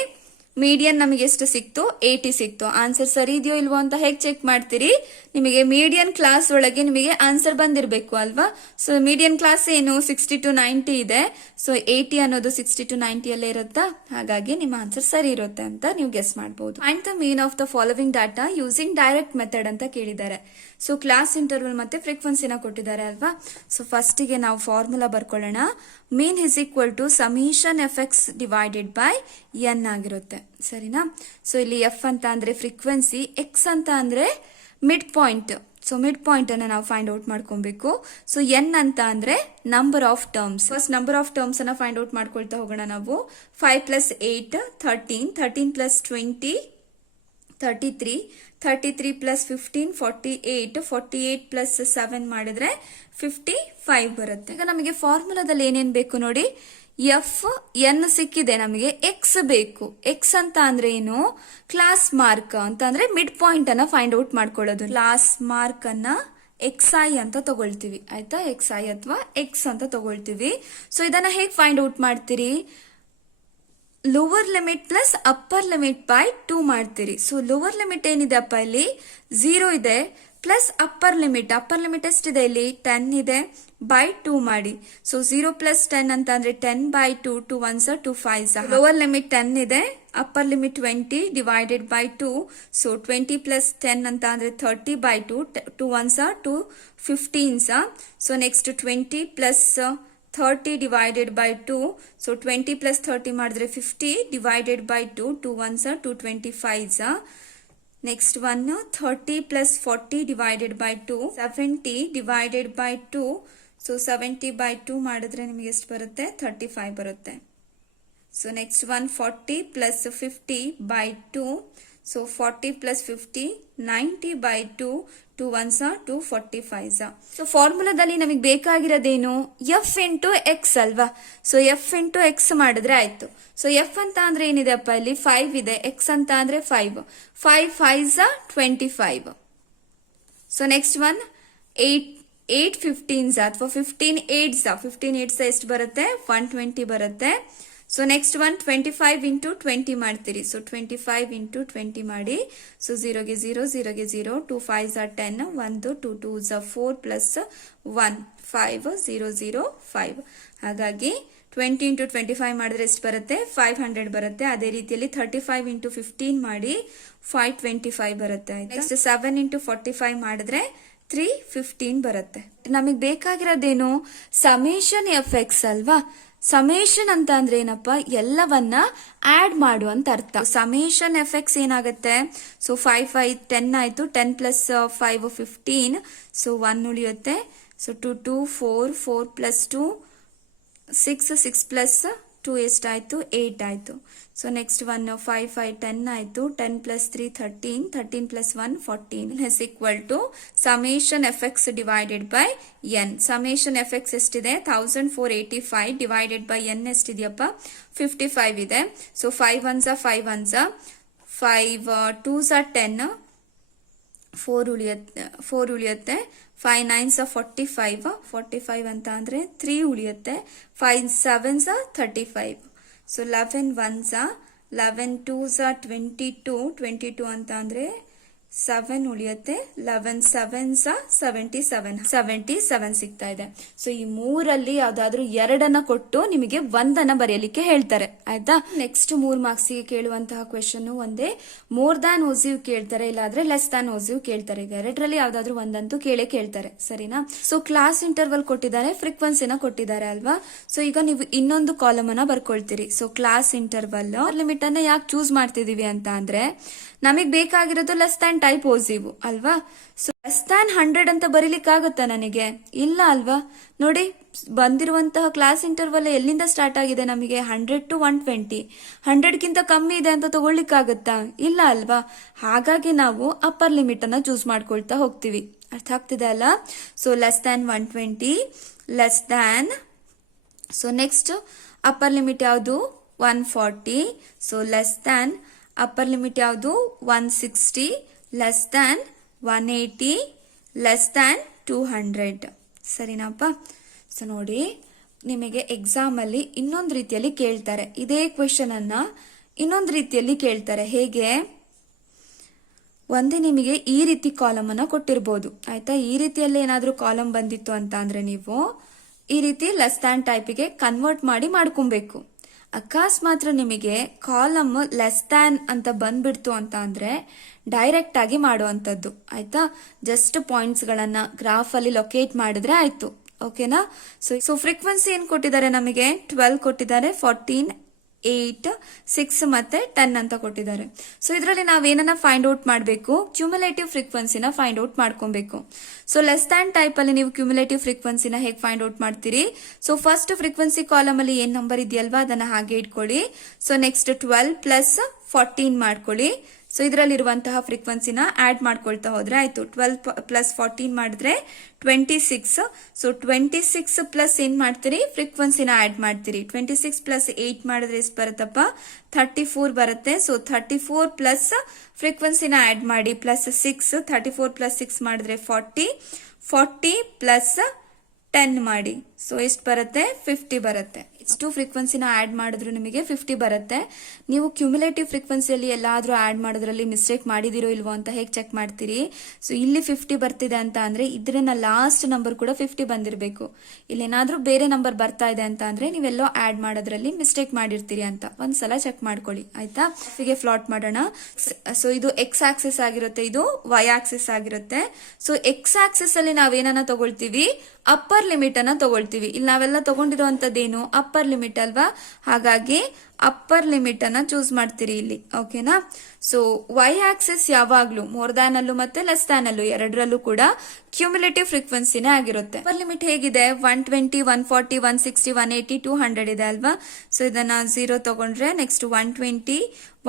ಮೀಡಿಯನ್ ನಮಗೆ ಎಷ್ಟು ಸಿಕ್ತು 80 ಸಿಕ್ತು. ಆನ್ಸರ್ ಸರಿ ಇದೆಯೋ ಇಲ್ವೋ ಅಂತ ಹೇಗೆ ಚೆಕ್ ಮಾಡ್ತೀರಿ, ನಿಮಗೆ ಮೀಡಿಯನ್ ಕ್ಲಾಸ್ ಒಳಗೆ ನಿಮಗೆ ಆನ್ಸರ್ ಬಂದಿರಬೇಕು ಅಲ್ವಾ. ಸೊ ಮೀಡಿಯನ್ ಕ್ಲಾಸ್ ಏನು 60 to 90 ಇದೆ. ಸೊ 80 ಅನ್ನೋದು 60 to 90 ಅಲ್ಲೇ ಇರುತ್ತಾ, ಹಾಗಾಗಿ ನಿಮ್ಮ ಆನ್ಸರ್ ಸರಿ ಇರುತ್ತೆ ಅಂತ ನೀವು ಗೆಸ್ ಮಾಡಬಹುದು. Find the mean of the following data using direct method ಅಂತ ಕೇಳಿದ್ದಾರೆ. ಸೊ ಕ್ಲಾಸ್ ಇಂಟರ್ವಲ್ ಮತ್ತೆ ಫ್ರೀಕ್ವೆನ್ಸಿನ ಕೊಟ್ಟಿದ್ದಾರೆ ಅಲ್ವಾ. ಸೊ ಫಸ್ಟಿಗೆ ನಾವು ಫಾರ್ಮುಲಾ ಬರ್ಕೊಳ್ಳೋಣ. Mean is equal to summation ಎಫ್(x) ಡಿವೈಡೆಡ್ ಬೈ ಎನ್ ಆಗಿರುತ್ತೆ. ಸರಿನಾ. ಸೊ ಇಲ್ಲಿ ಎಫ್ ಅಂತ ಅಂದ್ರೆ ಫ್ರೀಕ್ವೆನ್ಸಿ, ಎಕ್ಸ್ ಅಂತ ಅಂದ್ರೆ mid point. So mid point ಅನ್ನ ನಾವು ಫೈಂಡ್ ಔಟ್ ಮಾಡ್ಕೊಬೇಕು. ಸೊ ಎನ್ ಅಂತ ಅಂದ್ರೆ number of terms. First number of terms ಅನ್ನ ಫೈಂಡ್ ಔಟ್ ಮಾಡ್ಕೊಳ್ತಾ ಹೋಗೋಣ ನಾವು. 5 + 8 13, 13 + 20 33, 33 + 15 48, 48 + 7 ಮಾಡಿದ್ರೆ 55 ಬರುತ್ತೆ. ಈಗ ನಮಗೆ ಫಾರ್ಮುಲಾದಲ್ಲಿ ಏನೇನ್ ಬೇಕು ನೋಡಿ. ಎಫ್ ಎನ್ ಸಿಕ್ಕಿದೆ, ನಮಗೆ ಎಕ್ಸ್ ಬೇಕು. ಎಕ್ಸ್ ಅಂತ ಅಂದ್ರೆ ಏನು, ಕ್ಲಾಸ್ ಮಾರ್ಕ್ ಅಂತ ಅಂದ್ರೆ ಮಿಡ್ ಪಾಯಿಂಟ್ ಅನ್ನ ಫೈಂಡ್ ಔಟ್ ಮಾಡ್ಕೊಳ್ಳೋದು. ಕ್ಲಾಸ್ ಮಾರ್ಕ್ ಅನ್ನ XI ಅಂತ ತಗೊಳ್ತೀವಿ ಆಯ್ತಾ. XI ಅಥವಾ ಎಕ್ಸ್ ಅಂತ ತಗೊಳ್ತೀವಿ. ಸೊ ಇದನ್ನ ಹೇಗೆ ಫೈಂಡ್ ಔಟ್ ಮಾಡ್ತೀರಿ, lower limit plus upper limit by 2 ಮಾಡ್ತೀರಿ. ಸೊ ಲೋವರ್ ಲಿಮಿಟ್ ಏನಿದೆ ಅಪ್ಪ ಇಲ್ಲಿ 0 ಇದೆ, ಪ್ಲಸ್ ಅಪ್ಪರ್ ಲಿಮಿಟ್ ಎಷ್ಟಿದೆ ಇಲ್ಲಿ 10 ಇದೆ, ಬೈ 2 ಮಾಡಿ. ಸೊ 0 ಪ್ಲಸ್ 10 ಅಂತ ಅಂದ್ರೆ 10 by 2, 2 1s 2 5s. Lower limit 10 ಇದೆ, upper limit 20 divided by 2. So 20 plus 10 ಅಂತ ಅಂದ್ರೆ 30 by 2, 2 1s 2 15s. So next 20 plus 30 divided by 2. So 20 plus 30 ಮಾಡಿದ್ರೆ 50 divided by 2. 2 1s 2 25s. Next one 30 plus 40 divided by 2. 70 divided by 2. So 70 by 2 ಮಾಡಿದ್ರೆ ನಿಮಗೆ ಎಷ್ಟು ಬರುತ್ತೆ 35 ಬರುತ್ತೆ. So next one 40 plus 50 by 2. So 40 plus 50 90 by 2. 2 1s 2 45s. So ಫಾರ್ಮುಲಾದಲ್ಲಿ ನಮಗೆ ಬೇಕಾಗಿರೋದೇನು F into X ಅಲ್ವಾ. So F into X ಮಾಡಿದ್ರೆ ಆಯ್ತು. So F ಅಂತ ಅಂದ್ರೆ ಏನಿದೆ ಅಪ್ಪ ಇಲ್ಲಿ 5 ಇದೆ, ಎಕ್ಸ್ ಅಂತ ಅಂದ್ರೆ 5 5s 25. So next one 8 15s ಅಥವಾ 15 8s. 15 8s ಎಷ್ಟು ಬರುತ್ತೆ 120 ಬರುತ್ತೆ. ಸೊ ನೆಕ್ಸ್ಟ್ ಒನ್ 25 ಇಂಟು 20 ಮಾಡ್ತೀರಿ. ಸೊ 25 ಇಂಟು 20 ಮಾಡಿ. ಸೊ 0ಗೆ 0 0ಗೆ 0, 2 5s 10, 1 2 2s 4 ಪ್ಲಸ್ 1 5 0 0 5. ಹಾಗಾಗಿ 20 ಇಂಟು 25 ಮಾಡಿದ್ರೆ ಎಷ್ಟು ಬರುತ್ತೆ 500 ಬರುತ್ತೆ. ಅದೇ ರೀತಿಯಲ್ಲಿ 35 ಇಂಟು 15 ಮಾಡಿ 525 ಬರುತ್ತೆ. ನೆಕ್ಸ್ಟ್ 7 ಇಂಟು 45 ಮಾಡಿದ್ರೆ 315 ಬರುತ್ತೆ. ನಮಗೆ ಬೇಕಾಗಿರೋದೇನು ಸಮೇಷನ್ ಎಫ್ ಎಕ್ಸ್ ಅಲ್ವಾ. ಸಮೇಷನ್ ಅಂತ ಅಂದ್ರೆ ಏನಪ್ಪ ಎಲ್ಲವನ್ನ ಆಡ್ ಮಾಡು ಅಂತ ಅರ್ಥ. ಸಮೇಷನ್ ಎಫ್ ಎಕ್ಸ್ ಏನಾಗುತ್ತೆ. ಸೊ 5 5 10 ಆಯ್ತು, 10 ಪ್ಲಸ್ 5 15. ಸೊ 1 ಉಳಿಯುತ್ತೆ. ಸೊ 2 2 4 4 ಪ್ಲಸ್ 2 6 6 ಪ್ಲಸ್ 2 ಎಷ್ಟಾಯ್ತು 8 ಆಯ್ತು. ಸೊ ನೆಕ್ಸ್ಟ್ ಒನ್ 5 5 10 ಆಯ್ತು, 10 plus 3 13, 13 plus 1 14 is equal to summation F X divided by N. Summation F X ಎಷ್ಟಿದೆ 1485 ಡಿವೈಡೆಡ್ ಬೈ ಎನ್ ಎಷ್ಟಿದೆಯಪ್ಪ 55 ಇದೆ. ಸೊ 5 1s 5 1s, 5 2s 10, 4 ಉಳಿಯುತ್ತೆ, 5 9s 45, 45 ಅಂತ ಅಂದ್ರೆ 3 ಉಳಿಯುತ್ತೆ, 5 7s 35. ಸೊ 11 1s 11 2s 22, 22 ಅಂತ ಅಂದ್ರೆ 7 ಉಳಿಯುತ್ತೆ, 11 7s 77 ಸಿಗ್ತಾ ಇದೆ. ಸೊ ಈ ಮೂರಲ್ಲಿ ಯಾವ್ದಾದ್ರು ಎರಡನ್ನ ಕೊಟ್ಟು ನಿಮಗೆ ಒಂದನ್ನ ಬರೆಯಲಿಕ್ಕೆ ಹೇಳ್ತಾರೆ ಆಯ್ತಾ. ನೆಕ್ಸ್ಟ್ 3 ಮಾರ್ಕ್ಸ್ಗೆ ಕೇಳುವಂತಹ ಕ್ವೆಶನ್ ಒಂದೇ, ಮೋರ್ ದಾನ್ ಓಸಿವ್ ಕೇಳ್ತಾರೆ, ಇಲ್ಲಾದ್ರೆ ಲೆಸ್ ದಾನ್ ಓಸಿವ್ ಕೇಳ್ತಾರೆ. ಈಗ ಎರಡರಲ್ಲಿ ಯಾವ್ದಾದ್ರು ಒಂದಂತೂ ಕೇಳ್ತಾರೆ ಸರಿನಾ. ಸೊ ಕ್ಲಾಸ್ ಇಂಟರ್ವಲ್ ಕೊಟ್ಟಿದ್ದಾರೆ, ಫ್ರೀಕ್ವೆನ್ಸಿನ ಕೊಟ್ಟಿದ್ದಾರೆ ಅಲ್ವಾ. ಸೊ ಈಗ ನೀವು ಇನ್ನೊಂದು ಕಾಲಮ್ ಅನ್ನ ಬರ್ಕೊಳ್ತೀರಿ. ಸೊ ಕ್ಲಾಸ್ ಇಂಟರ್ವಲ್ ಲಿಮಿಟ್ ಅನ್ನ ಯಾಕೆ ಚೂಸ್ ಮಾಡ್ತಿದೀವಿ ಅಂತ ಅಂದ್ರೆ ನಮಗ್ ಬೇಕಾಗಿರೋದು ಲೆಸ್ ದ್ಯಾನ್ ಟೈಪ್ ಓಸಿವ್ ಅಲ್ವಾ. ಸೊ ಲೆಸ್ ದ್ಯಾನ್ 100 ಅಂತ ಬರೀಲಿಕ್ಕಾಗುತ್ತಾ ನನಗೆ, ಇಲ್ಲ ಅಲ್ವಾ. ನೋಡಿ ಬಂದಿರುವಂತಹ ಕ್ಲಾಸ್ ಇಂಟರ್ವಲ್ ಎಲ್ಲಿಂದ ಸ್ಟಾರ್ಟ್ ಆಗಿದೆ ನಮಗೆ 100 to 120. 100ಗಿಂತ ಕಮ್ಮಿ ಇದೆ ಅಂತ ತಗೊಳ್ಳಿಕ್ಕಾಗತ್ತಾ, ಇಲ್ಲ ಅಲ್ವಾ. ಹಾಗಾಗಿ ನಾವು ಅಪ್ಪರ್ ಲಿಮಿಟ್ ಅನ್ನ ಚೂಸ್ ಮಾಡ್ಕೊಳ್ತಾ ಹೋಗ್ತೀವಿ. ಅರ್ಥ ಆಗ್ತಿದೆ ಅಲ್ಲ. So less than 120, less than. So next upper limit ಯಾವುದು 140. So less than upper limit ಯಾವುದು 160, ಲೆಸ್ ದ್ಯಾನ್ 180, ಲೆಸ್ ದ್ಯಾನ್ 200. ಸರಿನಾಪ್ಪ. ಸೊ ನೋಡಿ ನಿಮಗೆ ಎಕ್ಸಾಮ್ ಅಲ್ಲಿ ಇನ್ನೊಂದು ರೀತಿಯಲ್ಲಿ ಕೇಳ್ತಾರೆ, ಇದೇ ಕ್ವೆಶನ್ ಅನ್ನ ಇನ್ನೊಂದು ರೀತಿಯಲ್ಲಿ ಕೇಳ್ತಾರೆ. ಹೇಗೆ ಒಂದೇ ನಿಮಗೆ ಈ ರೀತಿ ಕಾಲಮ್ ಅನ್ನ ಕೊಟ್ಟಿರ್ಬೋದು ಆಯ್ತಾ. ಈ ರೀತಿಯಲ್ಲಿ ಏನಾದ್ರೂ ಕಾಲಮ್ ಬಂದಿತ್ತು ಅಂತ ಅಂದ್ರೆ ನೀವು ಈ ರೀತಿ ಲೆಸ್ ದ್ಯಾನ್ ಟೈಪಿಗೆ ಕನ್ವರ್ಟ್ ಮಾಡಿ ಮಾಡ್ಕೊಬೇಕು. ಅಕಸ್ಮಾತ್ ನಿಮಗೆ ಕಾಲಮ್ ಲೆಸ್ ದ್ಯಾನ್ ಅಂತ ಬಂದ್ಬಿಡ್ತು ಅಂತ ಅಂದ್ರೆ ಡೈರೆಕ್ಟ್ ಆಗಿ ಮಾಡುವಂತದ್ದು ಆಯ್ತಾ. ಜಸ್ಟ್ ಪಾಯಿಂಟ್ಸ್ ಗಳನ್ನ ಗ್ರಾಫ್ ಅಲ್ಲಿ ಲೊಕೇಟ್ ಮಾಡಿದ್ರೆ ಆಯ್ತು. ಓಕೆನಾ. ಸೊ ಫ್ರೀಕ್ವೆನ್ಸಿ ಏನ್ ಕೊಟ್ಟಿದ್ದಾರೆ ನಮಗೆ 12 ಕೊಟ್ಟಿದ್ದಾರೆ, 14 8 6 ಮತ್ತೆ 10 ಅಂತ ಕೊಟ್ಟಿದ್ದಾರೆ. ಸೊ ಇದರಲ್ಲಿ ನಾವೇನನ್ನ ಫೈಂಡ್ ಔಟ್ ಮಾಡಬೇಕು, ಕ್ಯುಮುಲೇಟಿವ್ ಫ್ರೀಕ್ವೆನ್ಸಿನ ಫೈಂಡ್ ಔಟ್ ಮಾಡ್ಕೊಬೇಕು. ಸೊ ಲೆಸ್ ದ್ಯಾನ್ ಟೈಪ್ ಅಲ್ಲಿ ನೀವು ಕ್ಯುಮುಲೇಟಿವ್ ಫ್ರೀಕ್ವೆನ್ಸಿನ ಹೇಗೆ ಫೈಂಡ್ ಔಟ್ ಮಾಡ್ತೀರಿ. ಸೊ ಫಸ್ಟ್ ಫ್ರೀಕ್ವೆನ್ಸಿ ಕಾಲಮ್ ಅಲ್ಲಿ ಏನ್ ನಂಬರ್ ಇದೆಯಲ್ವಾ ಅದನ್ನ ಹಾಗೆ ಇಟ್ಕೊಳ್ಳಿ. ಸೊ ನೆಕ್ಸ್ಟ್ 12 ಪ್ಲಸ್ 14 ಮಾಡ್ಕೊಳ್ಳಿ. ಸೊ ಇದರಲ್ಲಿರುವಂತಹ ಫ್ರೀಕ್ವೆನ್ಸಿನ ಆಡ್ ಮಾಡ್ಕೊಳ್ತಾ ಹೋದ್ರೆ ಆಯ್ತು. 12 ಪ್ಲಸ್ 14 ಮಾಡಿದ್ರೆ 26. ಸೊ 26 ಪ್ಲಸ್ ಏನ್ ಮಾಡ್ತೀರಿ ಫ್ರೀಕ್ವೆನ್ಸಿನ ಆಡ್ ಮಾಡ್ತೀರಿ. 26 ಪ್ಲಸ್ 8 ಮಾಡಿದ್ರೆ ಎಷ್ಟು ಬರುತ್ತಪ್ಪ 34 ಬರುತ್ತೆ. ಸೊ 34 ಪ್ಲಸ್ ಫ್ರೀಕ್ವೆನ್ಸಿನ ಆಡ್ ಮಾಡಿ ಪ್ಲಸ್ 6, 34 ಪ್ಲಸ್ 6 ಮಾಡಿದ್ರೆ 40, 40 ಪ್ಲಸ್ 10 ಮಾಡಿ. ಸೊ ಎಷ್ಟು ಬರುತ್ತೆ 50 ಬರುತ್ತೆ. 2 ಫ್ರೀಕ್ವೆನ್ಸಿನ ಆಡ್ ಮಾಡಿದ್ರು ನಿಮಗೆ 50 ಬರುತ್ತೆ. ನೀವು ಕ್ಯುಮುಲೇಟಿವ್ ಫ್ರೀಕ್ವೆನ್ಸಿಯಲ್ಲಿ ಎಲ್ಲಾದ್ರೂ ಆಡ್ ಮಾಡೋದ್ರಲ್ಲಿ ಮಿಸ್ಟೇಕ್ ಮಾಡಿದಿರೋ ಇಲ್ವೋ ಅಂತ ಹೇಗೆ ಚೆಕ್ ಮಾಡ್ತೀರಿ? ಸೊ ಇಲ್ಲಿ 50 ಬರ್ತಿದೆ ಅಂತ ಅಂದ್ರೆ ಇದ್ರನ್ನ ಲಾಸ್ಟ್ ನಂಬರ್ ಕೂಡ 50 ಬಂದಿರಬೇಕು. ಇಲ್ಲಿ ಏನಾದ್ರೂ ಬೇರೆ ನಂಬರ್ ಬರ್ತಾ ಇದೆ ಅಂತ ಅಂದ್ರೆ ನೀವೆಲ್ಲೋ ಆಡ್ ಮಾಡೋದ್ರಲ್ಲಿ ಮಿಸ್ಟೇಕ್ ಮಾಡಿರ್ತೀರಿ ಅಂತ ಒಂದ್ಸಲ ಚೆಕ್ ಮಾಡ್ಕೊಳ್ಳಿ, ಆಯ್ತಾ? ಹೀಗೆ ಫ್ಲಾಟ್ ಮಾಡೋಣ. ಸೊ ಇದು ಎಕ್ಸ್ ಆಕ್ಸಿಸ್ ಆಗಿರುತ್ತೆ, ಇದು ವೈ ಆಕ್ಸಿಸ್ ಆಗಿರುತ್ತೆ. ಸೊ ಎಕ್ಸ್ ಆಕ್ಸಿಸ್ ಅಲ್ಲಿ ನಾವೇನನ್ನ ತಗೊಳ್ತೀವಿ? ಅಪ್ಪರ್ ಲಿಮಿಟ್ ಅನ್ನ ತಗೊಳ್ತೀವಿ. ಇಲ್ಲಿ ನಾವೆಲ್ಲ ತಗೊಂಡಿರುವಂತದ್ದೇನು? ಅಪ್ಪರ್ ಲಿಮಿಟ್ ಅಲ್ವಾ? ಹಾಗಾಗಿ ಅಪ್ಪರ್ ಲಿಮಿಟ್ ಅನ್ನ ಚೂಸ್ ಮಾಡ್ತೀರಿ ಇಲ್ಲಿ, ಓಕೆನಾ? ಸೊ ವೈ ಆಕ್ಸಿಸ್ ಯಾವಾಗ್ಲೂ ಮೋರ್ ದ್ಯಾನ್ ಅಲ್ಲೂ ಮತ್ತೆ ಲೆಸ್ ದ್ಯಾನ್ ಅಲ್ಲೂ ಎರಡರಲ್ಲೂ ಕೂಡ ಕ್ಯುಮುಲೇಟಿವ್ ಫ್ರೀಕ್ವೆನ್ಸಿನೇ ಆಗಿರುತ್ತೆ. ಅಪ್ಪರ್ ಲಿಮಿಟ್ ಹೇಗಿದೆ? 120, 140, 160, 180, 200 ಇದೆ ಅಲ್ವಾ? ಸೊ ಇದನ್ನ 0 ತಗೊಂಡ್ರೆ ನೆಕ್ಸ್ಟ್ 120,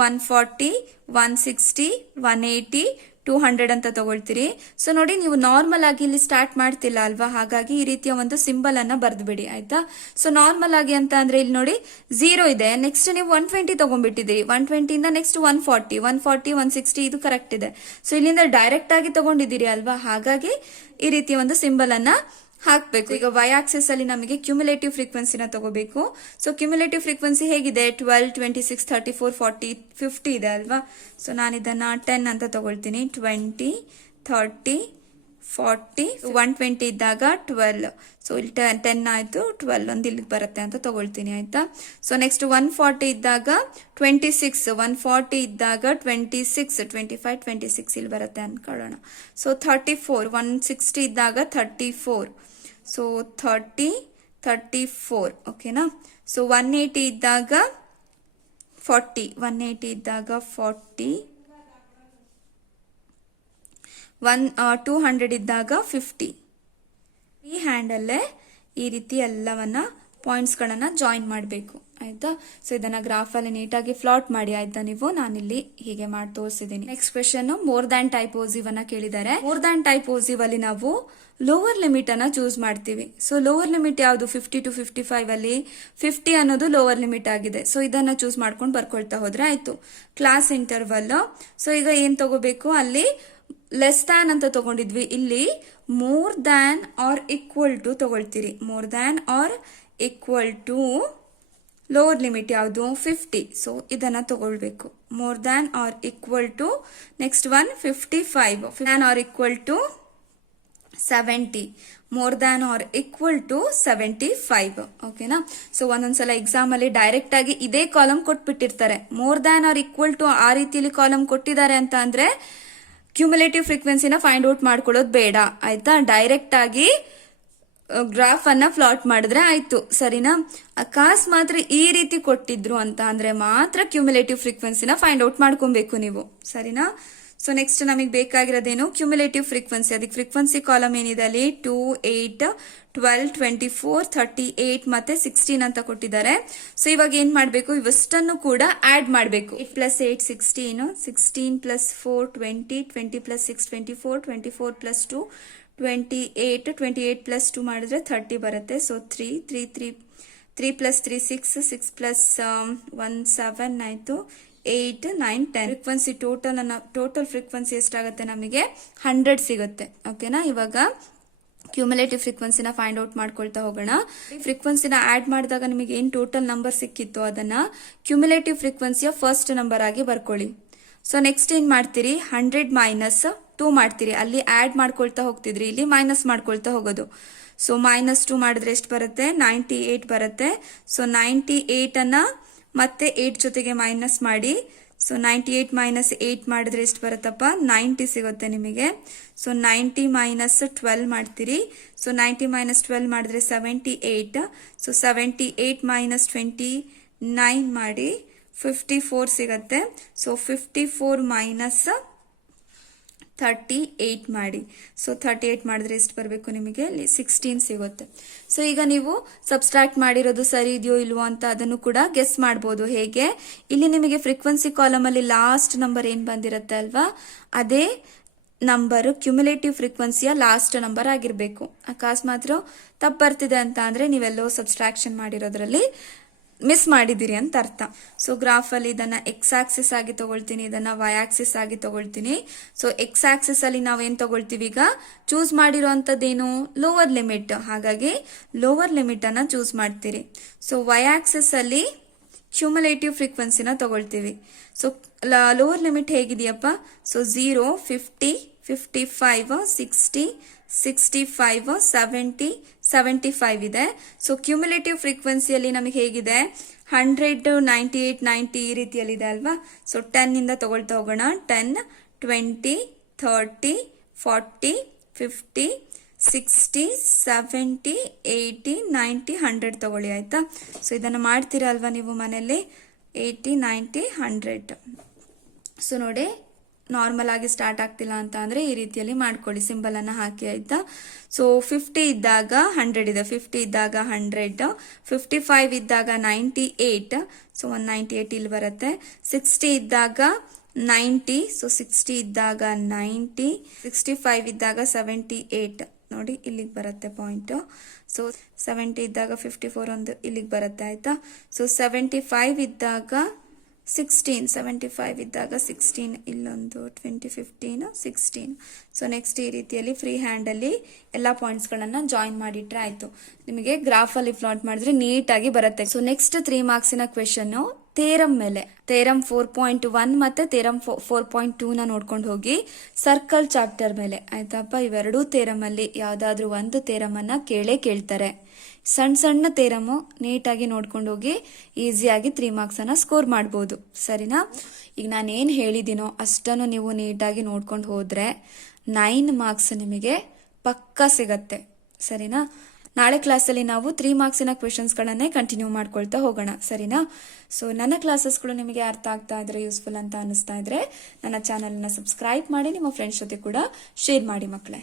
140, 160, 180, 200 ಅಂತ ತಗೊಳ್ತೀರಿ. ಸೊ ನೋಡಿ, ನೀವು ನಾರ್ಮಲ್ ಆಗಿ ಇಲ್ಲಿ ಸ್ಟಾರ್ಟ್ ಮಾಡ್ತಿಲ್ಲ ಅಲ್ವಾ? ಹಾಗಾಗಿ ಈ ರೀತಿಯ ಒಂದು ಸಿಂಬಲ್ ಅನ್ನ ಬರ್ದ್ಬಿಡಿ, ಆಯ್ತಾ? ಸೊ ನಾರ್ಮಲ್ ಆಗಿ ಅಂತ ಅಂದ್ರೆ ಇಲ್ಲಿ ನೋಡಿ 0 ಇದೆ, ನೆಕ್ಸ್ಟ್ ನೀವು 120 ತಗೊಂಡ್ಬಿಟ್ಟಿದ್ದೀರಿ. 120 ಇಂದ ನೆಕ್ಸ್ಟ್ 140, 140, 160 ಇದು ಕರೆಕ್ಟ್ ಇದೆ. ಸೊ ಇಲ್ಲಿಂದ ಡೈರೆಕ್ಟ್ ಆಗಿ ತಗೊಂಡಿದ್ದೀರಿ ಅಲ್ವಾ? ಹಾಗಾಗಿ ಈ ರೀತಿಯ ಒಂದು ಸಿಂಬಲ್ ಅನ್ನ ಹಾಕ್ಬೇಕು. ಈಗ ವೈ ಆಕ್ಸಿಸ್ ಅಲ್ಲಿ ನಮಗೆ ಕ್ಯುಮುಲೇಟಿವ್ ಫ್ರೀಕ್ವೆನ್ಸಿನ ತಗೋಬೇಕು. ಸೊ ಕ್ಯುಮುಲೇಟಿವ್ ಫ್ರೀಕ್ವೆನ್ಸಿ ಹೇಗಿದೆ? 12, 26, 34, 40, 50 ಇದೆ ಅಲ್ವಾ? ಸೊ ನಾನು ಇದನ್ನ 10 ಅಂತ ತಗೊಳ್ತೀನಿ. 20, 30, 40, 120 ಇದ್ದಾಗ 12. ಸೊ ಇಲ್ಲಿ 10 ಆಯ್ತು, 12 ಒಂದು ಇಲ್ಲಿಗೆ ಬರುತ್ತೆ ಅಂತ ತಗೊಳ್ತೀನಿ, ಆಯ್ತಾ? ಸೊ ನೆಕ್ಸ್ಟ್ 140 ಇದ್ದಾಗ 26, 140 ಇದ್ದಾಗ 26, 25, 26 ಇಲ್ಲಿ ಬರುತ್ತೆ ಅನ್ಕೊಳ್ಳೋಣ. ಸೊ 34, 160 ಇದ್ದಾಗ 34. ಸೊ 30, 34, ಓಕೆನಾ? ಸೊ 180 ಇದ್ದಾಗ 40, 180 ಇದ್ದಾಗ 40, 200 ಇದ್ದಾಗ 50. ಈ ಹ್ಯಾಂಡಲ್ಲೇ ಈ ರೀತಿ ಎಲ್ಲವನ್ನ ಪಾಯಿಂಟ್ಸ್ ಗಳನ್ನ ಜಾಯಿನ್ ಮಾಡಬೇಕು, ಆಯ್ತಾ? ಸೊ ಇದನ್ನ ಗ್ರಾಫ್ ಅಲ್ಲಿ ನೀಟಾಗಿ ಫ್ಲಾಟ್ ಮಾಡಿ, ಆಯ್ತಾ? ನೀವು ನಾನಿಲ್ಲಿ ಹೀಗೆ ಮಾಡಿ ತೋರಿಸಿದೀನಿ. ನೆಕ್ಸ್ಟ್ ಕ್ವೆಶ್ಚನ್, ಮೋರ್ ದ್ಯಾನ್ ಟೈಪೋಸಿವ್ ಅನ್ನ ಕೇಳಿದ್ದಾರೆ. ಮೋರ್ ದ್ಯಾನ್ ಟೈಪೋಸಿವ್ ಅಲ್ಲಿ ನಾವು ಲೋವರ್ ಲಿಮಿಟ್ ಅನ್ನ ಚೂಸ್ ಮಾಡ್ತೀವಿ. ಸೊ ಲೋವರ್ ಲಿಮಿಟ್ ಯಾವುದು? 50 to 55 ಅಲ್ಲಿ 50 ಅನ್ನೋದು ಲೋವರ್ ಲಿಮಿಟ್ ಆಗಿದೆ. ಸೊ ಇದನ್ನ ಚೂಸ್ ಮಾಡ್ಕೊಂಡು ಬರ್ಕೊಳ್ತಾ ಹೋದ್ರೆ ಆಯ್ತು. Class interval. ಸೊ ಈಗ ಏನ್ ತಗೋಬೇಕು? ಅಲ್ಲಿ ಲೆಸ್ ದ್ಯಾನ್ ಅಂತ ತಗೊಂಡಿದ್ವಿ, ಇಲ್ಲಿ more than or equal to ತಗೊಳ್ತೀರಿ. More than or equal to lower limit ಯಾವುದು? 50. ಸೊ ಇದನ್ನ ತಗೊಳ್ಬೇಕು. More than or equal to next one 55. Than or equal to 70. More than or equal to 75, ಓಕೆನಾ? So ಒಂದೊಂದ್ಸಲ exam ಅಲ್ಲಿ direct ಆಗಿ ಇದೇ column ಕೊಟ್ಬಿಟ್ಟಿರ್ತಾರೆ. More than or equal to ಆ ರೀತಿಯಲ್ಲಿ ಕಾಲಮ್ ಕೊಟ್ಟಿದ್ದಾರೆ ಅಂತ ಅಂದ್ರೆ ಕ್ಯುಮುಲೇಟಿವ್ ಫ್ರೀಕ್ವೆನ್ಸಿನ ಫೈಂಡ್ ಔಟ್ ಮಾಡ್ಕೊಳ್ಳೋದು ಬೇಡ, ಆಯ್ತಾ? ಡೈರೆಕ್ಟ್ ಆಗಿ ಗ್ರಾಫ್ ಅನ್ನ ಫ್ಲಾಟ್ ಮಾಡಿದ್ರೆ ಆಯ್ತು, ಸರಿನಾ? ಅಕಸ್ಮಾತ್ ಈ ರೀತಿ ಕೊಟ್ಟಿದ್ರು ಅಂತ ಅಂದ್ರೆ ಮಾತ್ರ ಕ್ಯುಮುಲೇಟಿವ್ ಫ್ರೀಕ್ವೆನ್ಸಿನ ಫೈಂಡ್ ಔಟ್ ಮಾಡ್ಕೊಬೇಕು ನೀವು, ಸರಿನಾ? ಸೊ ನೆಕ್ಸ್ಟ್ ನಮಗೆ ಬೇಕಾಗಿರೋದೇನು? Cumulative frequency. ಅದಕ್ಕೆ ಫ್ರೀಕ್ವೆನ್ಸಿ ಕಾಲಮ್ ಏನಿದೆ ಅಲ್ಲಿ 2, 8, 12, 24, 38 ಮತ್ತೆ 16 ಅಂತ ಕೊಟ್ಟಿದ್ದಾರೆ. ಸೊ ಇವಾಗ ಏನ್ ಮಾಡ್ಬೇಕು? ಇವಷ್ಟನ್ನು ಕೂಡ ಆಡ್ ಮಾಡ್ಬೇಕು. 8 + 8 16, 16 + 4 20, 20 + 6 24, 24 + 2 28, 28 + 2 ಮಾಡಿದ್ರೆ 30 ಬರುತ್ತೆ. ಸೊ 3 + 3 6, 6 + 1 7 ಆಯ್ತು. 8, 9, 10 ಫ್ರೀಕ್ವೆನ್ಸಿ ಟೋಟಲ್ ಫ್ರೀಕ್ವೆನ್ಸಿ ಎಷ್ಟಾಗುತ್ತೆ? ನಮಗೆ 100 ಸಿಗುತ್ತೆ, ಓಕೆನಾ? ಇವಾಗ ಕ್ಯುಮುಲೇಟಿವ್ ಫ್ರೀಕ್ವೆನ್ಸಿನ ಫೈಂಡ್ ಔಟ್ ಮಾಡ್ಕೊಳ್ತಾ ಹೋಗೋಣ. ಫ್ರೀಕ್ವೆನ್ಸಿನ ಆಡ್ ಮಾಡಿದಾಗ ನಿಮಗೆ ಏನ್ ಟೋಟಲ್ ನಂಬರ್ ಸಿಕ್ಕಿತ್ತು ಅದನ್ನ ಕ್ಯುಮುಲೇಟಿವ್ ಫ್ರೀಕ್ವೆನ್ಸಿಯ ಫಸ್ಟ್ ನಂಬರ್ ಆಗಿ ಬರ್ಕೊಳ್ಳಿ. ಸೊ ನೆಕ್ಸ್ಟ್ ಏನ್ ಮಾಡ್ತೀರಿ? 100 - 2 ಮಾಡ್ತೀರಿ. ಅಲ್ಲಿ ಆಡ್ ಮಾಡ್ಕೊಳ್ತಾ ಹೋಗ್ತಿದ್ರಿ, ಇಲ್ಲಿ ಮೈನಸ್ ಮಾಡ್ಕೊಳ್ತಾ ಹೋಗೋದು. ಸೊ -2 ಮಾಡಿದ್ರೆ ಎಷ್ಟು ಬರುತ್ತೆ? 98 ಬರುತ್ತೆ. ಸೊ 98 ಅನ್ನ ಮತ್ತೆ 8 ಜೊತೆಗೆ ಮೈನಸ್ ಮಾಡಿ. ಸೊ 98 - 8 ಮಾಡಿದ್ರೆ ಎಷ್ಟು ಬರುತ್ತಪ್ಪ? 90 ಸಿಗುತ್ತೆ ನಿಮಗೆ. ಸೊ 90 - 12 ಮಾಡ್ತೀರಿ. ಸೊ 90 - 12 ಮಾಡಿದ್ರೆ 78. ಸೊ 78 - 29 ಮಾಡಿ 54 ಸಿಗುತ್ತೆ. ಸೊ 54 - 38 ಮಾಡಿ. ಸೊ 38 ಮಾಡಿದ್ರೆ ಎಷ್ಟು ಬರಬೇಕು ನಿಮಗೆ? 16 ಸಿಗುತ್ತೆ. ಸೊ ಈಗ ನೀವು ಸಬ್ಸ್ಟ್ರಾಕ್ಟ್ ಮಾಡಿರೋದು ಸರಿ ಇದೆಯೋ ಇಲ್ವೋ ಅಂತ ಅದನ್ನು ಕೂಡ ಗೆಸ್ ಮಾಡ್ಬೋದು. ಹೇಗೆ? ಇಲ್ಲಿ ನಿಮಗೆ ಫ್ರೀಕ್ವೆನ್ಸಿ ಕಾಲಮ್ ಅಲ್ಲಿ ಲಾಸ್ಟ್ ನಂಬರ್ ಏನ್ ಬಂದಿರುತ್ತೆ ಅಲ್ವಾ, ಅದೇ ನಂಬರ್ ಕ್ಯುಮುಲೇಟಿವ್ ಫ್ರೀಕ್ವೆನ್ಸಿಯ ಲಾಸ್ಟ್ ನಂಬರ್ ಆಗಿರ್ಬೇಕು. ಅಕಸ್ಮಾತ್ ತಪ್ಪು ಬರ್ತಿದೆ ಅಂತ ಅಂದ್ರೆ ನೀವೆಲ್ಲೋ ಸಬ್ಸ್ಟ್ರಾಕ್ಷನ್ ಮಾಡಿರೋದ್ರಲ್ಲಿ ಮಿಸ್ ಮಾಡಿದ್ದೀರಿ ಅಂತ ಅರ್ಥ. ಸೊ ಗ್ರಾಫಲ್ಲಿ ಇದನ್ನ ಎಕ್ಸ್ ಆಕ್ಸಿಸ್ ಆಗಿ ತಗೊಳ್ತೀನಿ, ಇದನ್ನ ವೈ ಆಕ್ಸಿಸ್ ಆಗಿ ತಗೊಳ್ತೀನಿ. ಸೊ ಎಕ್ಸ್ ಆಕ್ಸಿಸ್ ಅಲ್ಲಿ ನಾವೇನ್ ತಗೊಳ್ತೀವಿ, ಈಗ ಚೂಸ್ ಮಾಡಿರೋಂಥದ್ದೇನು ಲೋವರ್ ಲಿಮಿಟ್, ಹಾಗಾಗಿ ಲೋವರ್ ಲಿಮಿಟ್ ಅನ್ನ ಚೂಸ್ ಮಾಡ್ತೀರಿ. ಸೊ ವೈ ಆಕ್ಸಿಸ್ ಅಲ್ಲಿ ಕ್ಯುಮುಲೇಟಿವ್ ಫ್ರೀಕ್ವೆನ್ಸಿನ ತಗೊಳ್ತೀವಿ. ಸೊ ಲೋವರ್ ಲಿಮಿಟ್ ಹೇಗಿದೆಯಪ್ಪ, ಸೊ 0, 50, 55, 60, 65, 70, 75 ಇದೆ. ಸೊ ಕ್ಯುಮುಲೇಟಿವ್ ಫ್ರೀಕ್ವೆನ್ಸಿಯಲ್ಲಿ ನಮಗೆ ಹೇಗಿದೆ 100, 98, 90 ಈ ರೀತಿಯಲ್ಲಿ ಇದೆ ಅಲ್ವಾ. ಸೊ 10 ಇಂದ ತಗೊಳ್ತಾ ಹೋಗೋಣ. 10, 20, 30, 40, 50, 60, 70, 80, 90, 100 ತಗೊಳ್ಳಿ ಆಯ್ತಾ. ಸೊ ಇದನ್ನು ಮಾಡ್ತೀರಾ ಅಲ್ವಾ ನೀವು ಮನೆಯಲ್ಲಿ, 80, 90, 100. ಸೊ ನೋಡಿ, ನಾರ್ಮಲ್ ಆಗಿ ಸ್ಟಾರ್ಟ್ ಆಗ್ತಿಲ್ಲ ಅಂತ ಅಂದ್ರೆ ಈ ರೀತಿಯಲ್ಲಿ ಮಾಡ್ಕೊಳ್ಳಿ, ಸಿಂಬಲ್ ಅನ್ನ ಹಾಕಿ ಆಯ್ತಾ. ಸೊ 50 ಇದ್ದಾಗ 100 ಇದೆ, 50 ಇದ್ದಾಗ 100, 55 ಇದ್ದಾಗ 98, ಸೊ 198 ಇಲ್ಲಿ ಬರುತ್ತೆ. 60 ಇದ್ದಾಗ 90, ಸೊ 60 ಇದ್ದಾಗ 90, 65 ಇದ್ದಾಗ 78, ನೋಡಿ ಇಲ್ಲಿಗೆ ಬರುತ್ತೆ ಪಾಯಿಂಟ್. ಸೊ 70 ಇದ್ದಾಗ 54 ಒಂದು ಇಲ್ಲಿಗೆ ಬರುತ್ತೆ ಆಯ್ತಾ. ಸೊ 75 ಇದ್ದಾಗ 16, 75 ಇದ್ದಾಗ 16, ಇಲ್ಲೊಂದು 20, 15, 16. ಸೊ ನೆಕ್ಸ್ಟ್ ಈ ರೀತಿಯಲ್ಲಿ ಫ್ರೀ ಹ್ಯಾಂಡ್ ಅಲ್ಲಿ ಎಲ್ಲಾ ಪಾಯಿಂಟ್ಸ್ ಗಳನ್ನ ಜಾಯಿನ್ ಮಾಡಿಟ್ರೆ ಆಯ್ತು. ನಿಮಗೆ ಗ್ರಾಫ್ ಅಲ್ಲಿ ಪ್ಲಾಟ್ ಮಾಡಿದ್ರೆ ನೀಟಾಗಿ ಬರುತ್ತೆ. ಸೊ ನೆಕ್ಸ್ಟ್ 3 ಮಾರ್ಕ್ಸಿನ ಕ್ವೆಶನ್ ಥೇರಮ್ ಮೇಲೆ, ಥೇರಮ್ 4.1 ಮತ್ತೆ ಥೇರಮ್ 4.2 ನ ನೋಡ್ಕೊಂಡು ಹೋಗಿ. ಸರ್ಕಲ್ ಚಾಪ್ಟರ್ ಮೇಲೆ ಆಯ್ತಪ್ಪ, ಇವೆರಡೂ ಥೇರಮ್ ಅಲ್ಲಿ ಯಾವ್ದಾದ್ರು ಒಂದು ಥೇರಮ್ ಅನ್ನ ಕೇಳ್ತಾರೆ. ಸಣ್ಣ ಸಣ್ಣ ಥೇರಮು ನೀಟಾಗಿ ನೋಡ್ಕೊಂಡು ಹೋಗಿ ಈಸಿಯಾಗಿ 3 ಮಾರ್ಕ್ಸ್ ಅನ್ನ ಸ್ಕೋರ್ ಮಾಡ್ಬೋದು, ಸರಿನಾ. ಈಗ ನಾನು ಏನು ಹೇಳಿದ್ದೀನೋ ಅಷ್ಟನ್ನು ನೀವು ನೀಟಾಗಿ ನೋಡ್ಕೊಂಡು ಹೋದ್ರೆ 9 ಮಾರ್ಕ್ಸ್ ನಿಮಗೆ ಪಕ್ಕಾ ಸಿಗತ್ತೆ, ಸರಿನಾ. ನಾಳೆ ಕ್ಲಾಸಲ್ಲಿ ನಾವು 3 ಮಾರ್ಕ್ಸಿನ ಕ್ವೆಶನ್ಸ್ಗಳನ್ನೇ ಕಂಟಿನ್ಯೂ ಮಾಡ್ಕೊಳ್ತಾ ಹೋಗೋಣ, ಸರಿನಾ. ಸೊ ನನ್ನ ಕ್ಲಾಸಸ್ಗಳು ನಿಮಗೆ ಅರ್ಥ ಆಗ್ತಾ ಇದ್ರೆ, ಯೂಸ್ಫುಲ್ ಅಂತ ಅನಿಸ್ತಾ ಇದ್ರೆ ನನ್ನ ಚಾನಲ್ನ ಸಬ್ಸ್ಕ್ರೈಬ್ ಮಾಡಿ, ನಿಮ್ಮ ಫ್ರೆಂಡ್ಸ್ ಜೊತೆ ಕೂಡ ಶೇರ್ ಮಾಡಿ ಮಕ್ಕಳೇ.